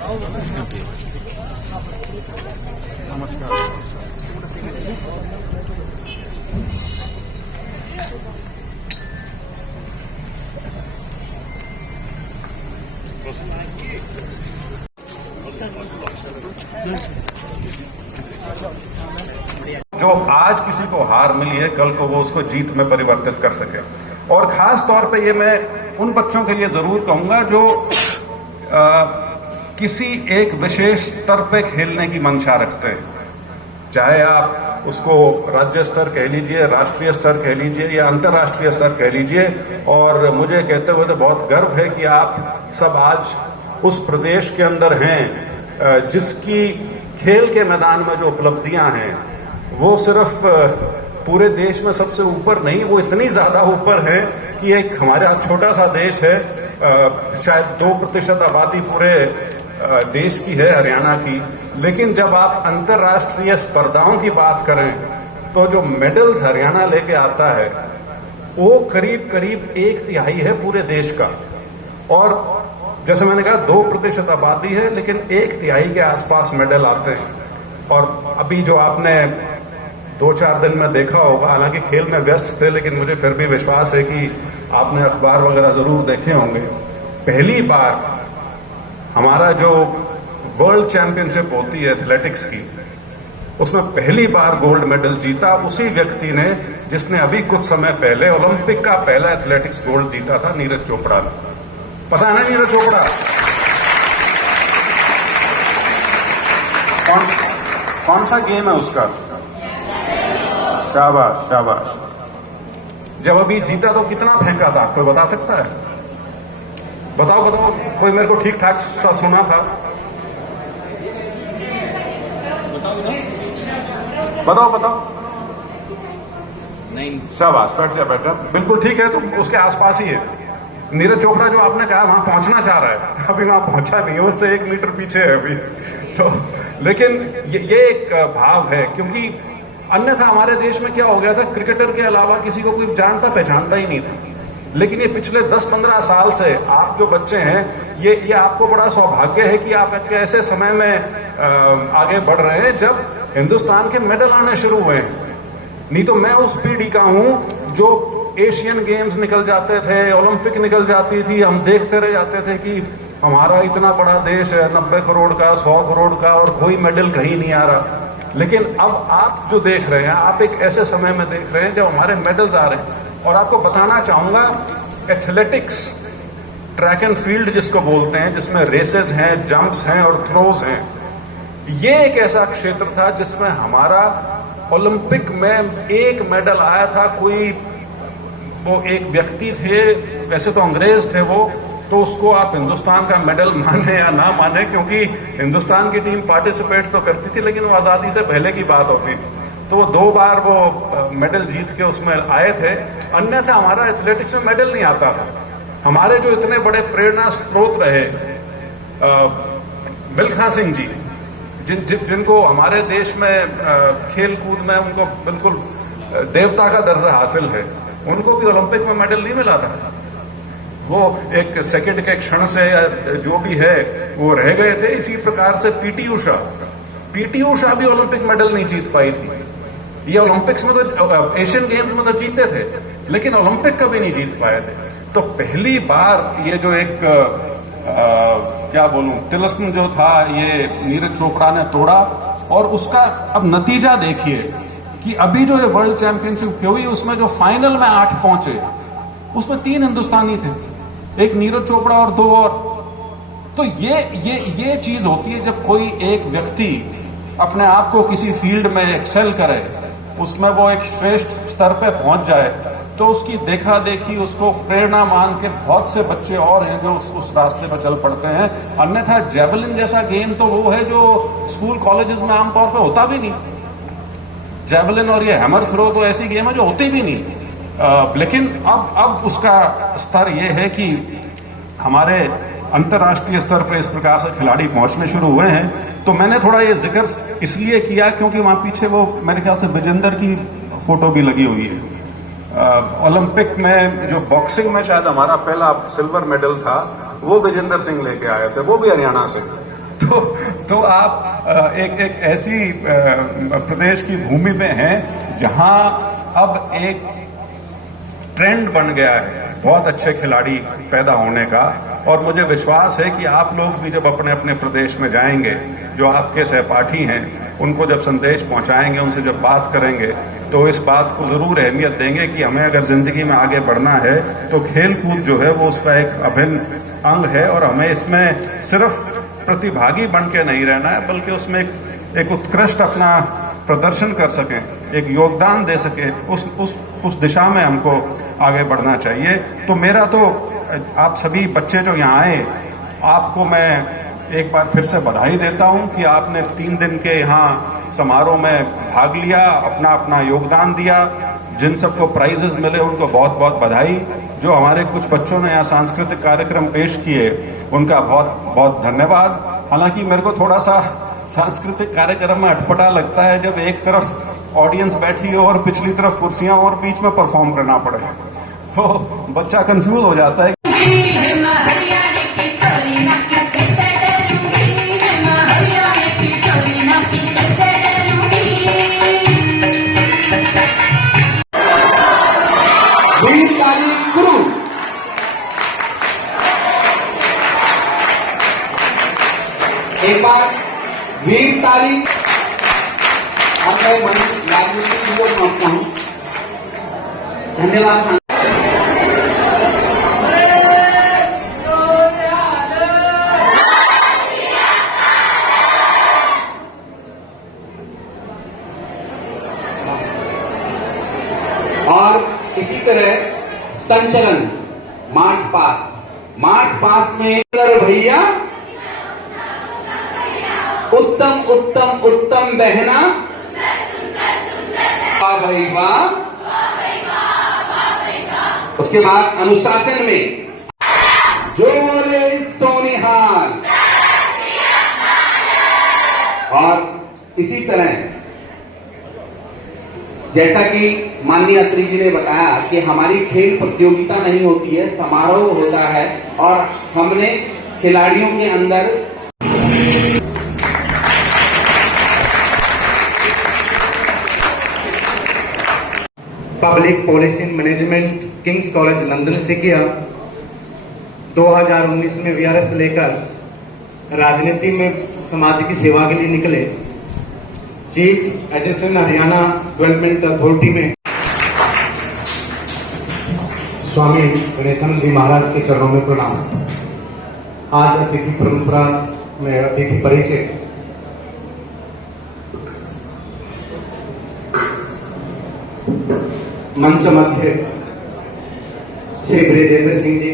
जो आज किसी को हार मिली है, कल को वो उसको जीत में परिवर्तित कर सके। और खास तौर पे ये मैं उन बच्चों के लिए जरूर कहूंगा जो किसी एक विशेष स्तर पे खेलने की मंशा रखते हैं, चाहे आप उसको राज्य स्तर कह लीजिए, राष्ट्रीय स्तर कह लीजिए या अंतर्राष्ट्रीय स्तर कह लीजिए। और मुझे कहते हुए तो बहुत गर्व है कि आप सब आज उस प्रदेश के अंदर हैं जिसकी खेल के मैदान में जो उपलब्धियां हैं वो सिर्फ पूरे देश में सबसे ऊपर नहीं, वो इतनी ज्यादा ऊपर है कि एक हमारा छोटा सा देश है, शायद 2% आबादी पूरे देश की है, हरियाणा की। लेकिन जब आप अंतर्राष्ट्रीय स्पर्धाओं की बात करें तो जो मेडल्स हरियाणा लेके आता है वो करीब करीब 1/3 है पूरे देश का। और जैसे मैंने कहा 2% आबादी है, लेकिन 1/3 के आसपास मेडल आते हैं। और अभी जो आपने 2-4 दिन में देखा होगा, हालांकि खेल में व्यस्त थे, लेकिन मुझे फिर भी विश्वास है कि आपने अखबार वगैरह जरूर देखे होंगे। पहली बार हमारा जो वर्ल्ड चैंपियनशिप होती है एथलेटिक्स की, उसमें पहली बार गोल्ड मेडल जीता उसी व्यक्ति ने जिसने अभी कुछ समय पहले ओलंपिक का पहला एथलेटिक्स गोल्ड जीता था, नीरज चोपड़ा ने। पता है ना नीरज चोपड़ा कौन सा गेम है उसका? शाबाश शाबाश। जब अभी जीता तो कितना फेंका था, कोई बता सकता है? बताओ बताओ, कोई मेरे को ठीक ठाक सा सुना था? बताओ बताओ। नहीं, शाबाश, बैठ जा। बिल्कुल ठीक है, तो उसके आसपास ही है। नीरज चोपड़ा जो आपने कहा वहां पहुंचना चाह रहा है, अभी वहां पहुंचा नहीं है, उससे 1 मीटर पीछे है अभी तो। लेकिन ये एक भाव है, क्योंकि अन्यथा हमारे देश में क्या हो गया था, क्रिकेटर के अलावा किसी को कोई जानता पहचानता ही नहीं था। लेकिन ये पिछले 10-15 साल से आप जो बच्चे हैं, ये आपको बड़ा सौभाग्य है कि आप एक ऐसे समय में आगे बढ़ रहे हैं जब हिंदुस्तान के मेडल आने शुरू हुए हैं। नहीं तो मैं उस पीढ़ी का हूं जो एशियन गेम्स निकल जाते थे, ओलंपिक निकल जाती थी, हम देखते रह जाते थे कि हमारा इतना बड़ा देश है, 90 करोड़ का, 100 करोड़ का, और कोई मेडल कहीं नहीं आ रहा। लेकिन अब आप जो देख रहे हैं, आप एक ऐसे समय में देख रहे हैं जब हमारे मेडल्स आ रहे हैं। और आपको बताना चाहूंगा, एथलेटिक्स, ट्रैक एंड फील्ड जिसको बोलते हैं, जिसमें रेसेस हैं, जंप्स हैं और थ्रोज हैं, ये एक ऐसा क्षेत्र था जिसमें हमारा ओलंपिक में 1 मेडल आया था। कोई वो एक व्यक्ति थे, वैसे तो अंग्रेज थे वो, तो उसको आप हिंदुस्तान का मेडल माने या ना माने, क्योंकि हिंदुस्तान की टीम पार्टिसिपेट तो करती थी, लेकिन वो आजादी से पहले की बात होती थी। तो वो 2 बार वो मेडल जीत के उसमें आए थे। अन्यथा हमारा एथलेटिक्स में मेडल नहीं आता था। हमारे जो इतने बड़े प्रेरणा स्रोत रहे, मिल्खा सिंह जी, जिनको हमारे देश में खेल कूद में उनको बिल्कुल देवता का दर्जा हासिल है, उनको भी ओलंपिक में मेडल नहीं मिला था। वो एक सेकंड के क्षण से जो भी है वो रह गए थे। इसी प्रकार से पीटी उषा भी ओलंपिक मेडल नहीं जीत पाई थी। ये ओलंपिक्स में तो, एशियन गेम्स में तो जीते थे, लेकिन ओलंपिक कभी नहीं जीत पाए थे। तो पहली बार ये जो एक क्या बोलूं, तिलिस्म जो था, ये नीरज चोपड़ा ने तोड़ा। और उसका अब नतीजा देखिए कि अभी जो है वर्ल्ड चैंपियनशिप हुई, उसमें जो फाइनल में 8 पहुंचे, उसमें 3 हिंदुस्तानी थे, एक नीरज चोपड़ा और 2 और। तो ये चीज होती है जब कोई एक व्यक्ति अपने आप को किसी फील्ड में एक्सेल करे, उसमें वो एक श्रेष्ठ स्तर पे पहुंच जाए, तो उसकी देखा देखी, उसको प्रेरणा मान के बहुत से बच्चे और हैं जो उस रास्ते पर चल पड़ते हैं। अन्यथा जेवलिन जैसा गेम तो वो है जो स्कूल कॉलेजेस में आमतौर पे होता भी नहीं। जेवलिन और ये हैमर थ्रो तो ऐसी गेम है जो होती भी नहीं। लेकिन अब उसका स्तर ये है कि हमारे अंतर्राष्ट्रीय स्तर पर इस प्रकार से खिलाड़ी पहुंचने शुरू हुए हैं। तो मैंने थोड़ा ये जिक्र इसलिए किया क्योंकि वहां पीछे वो मेरे ख्याल से विजेंदर की फोटो भी लगी हुई है। ओलंपिक में जो बॉक्सिंग में शायद हमारा पहला सिल्वर मेडल था, वो विजेंदर सिंह लेके आए थे, वो भी हरियाणा से। तो आप एक ऐसी प्रदेश की भूमि में हैं जहां अब एक ट्रेंड बन गया है बहुत अच्छे खिलाड़ी पैदा होने का। और मुझे विश्वास है कि आप लोग भी जब अपने अपने प्रदेश में जाएंगे, जो आपके सहपाठी हैं, उनको जब संदेश पहुंचाएंगे, उनसे जब बात करेंगे, तो इस बात को जरूर अहमियत देंगे कि हमें अगर जिंदगी में आगे बढ़ना है तो खेल कूद जो है वो उसका एक अभिन्न अंग है। और हमें इसमें सिर्फ प्रतिभागी बन के नहीं रहना है, बल्कि उसमें एक उत्कृष्ट अपना प्रदर्शन कर सकें, एक योगदान दे सके, उस दिशा में हमको आगे बढ़ना चाहिए। तो मेरा तो आप सभी बच्चे जो यहाँ आए, आपको मैं एक बार फिर से बधाई देता हूं कि आपने 3 दिन के यहाँ समारोह में भाग लिया, अपना अपना योगदान दिया। जिन सबको प्राइजेस मिले उनको बहुत बहुत बधाई। जो हमारे कुछ बच्चों ने यहाँ सांस्कृतिक कार्यक्रम पेश किए, उनका बहुत बहुत धन्यवाद। हालांकि मेरे को थोड़ा सा सांस्कृतिक कार्यक्रम में अटपटा लगता है जब एक तरफ ऑडियंस बैठी हो और पिछली तरफ कुर्सियां और बीच में परफॉर्म करना पड़े, तो बच्चा कंफ्यूज हो जाता है। एक बार वीर तारीख मैं राजनीति को मानता हूं। धन्यवाद। और इसी तरह संचलन मार्च पास में भैया उत्तम उत्तम उत्तम बहना, वाह भाई वाह। उसके बाद अनुशासन में जोरे सोनिहाल। और इसी तरह जैसा कि माननीय अत्री जी ने बताया कि हमारी खेल प्रतियोगिता नहीं होती है, समारोह होता है। और हमने खिलाड़ियों के अंदर public policy management Kings college London से किया। 2019 में वीआरएस लेकर राजनीति में समाज की सेवा के लिए निकले। Chief association Haryana development authority में स्वामी गणेशानंद जी महाराज के चरणों में प्रणाम। आज अतिथि परंपरा में अतिथि परिचय। मंच मध्य श्री ब्रजेंद्र सिंह जी,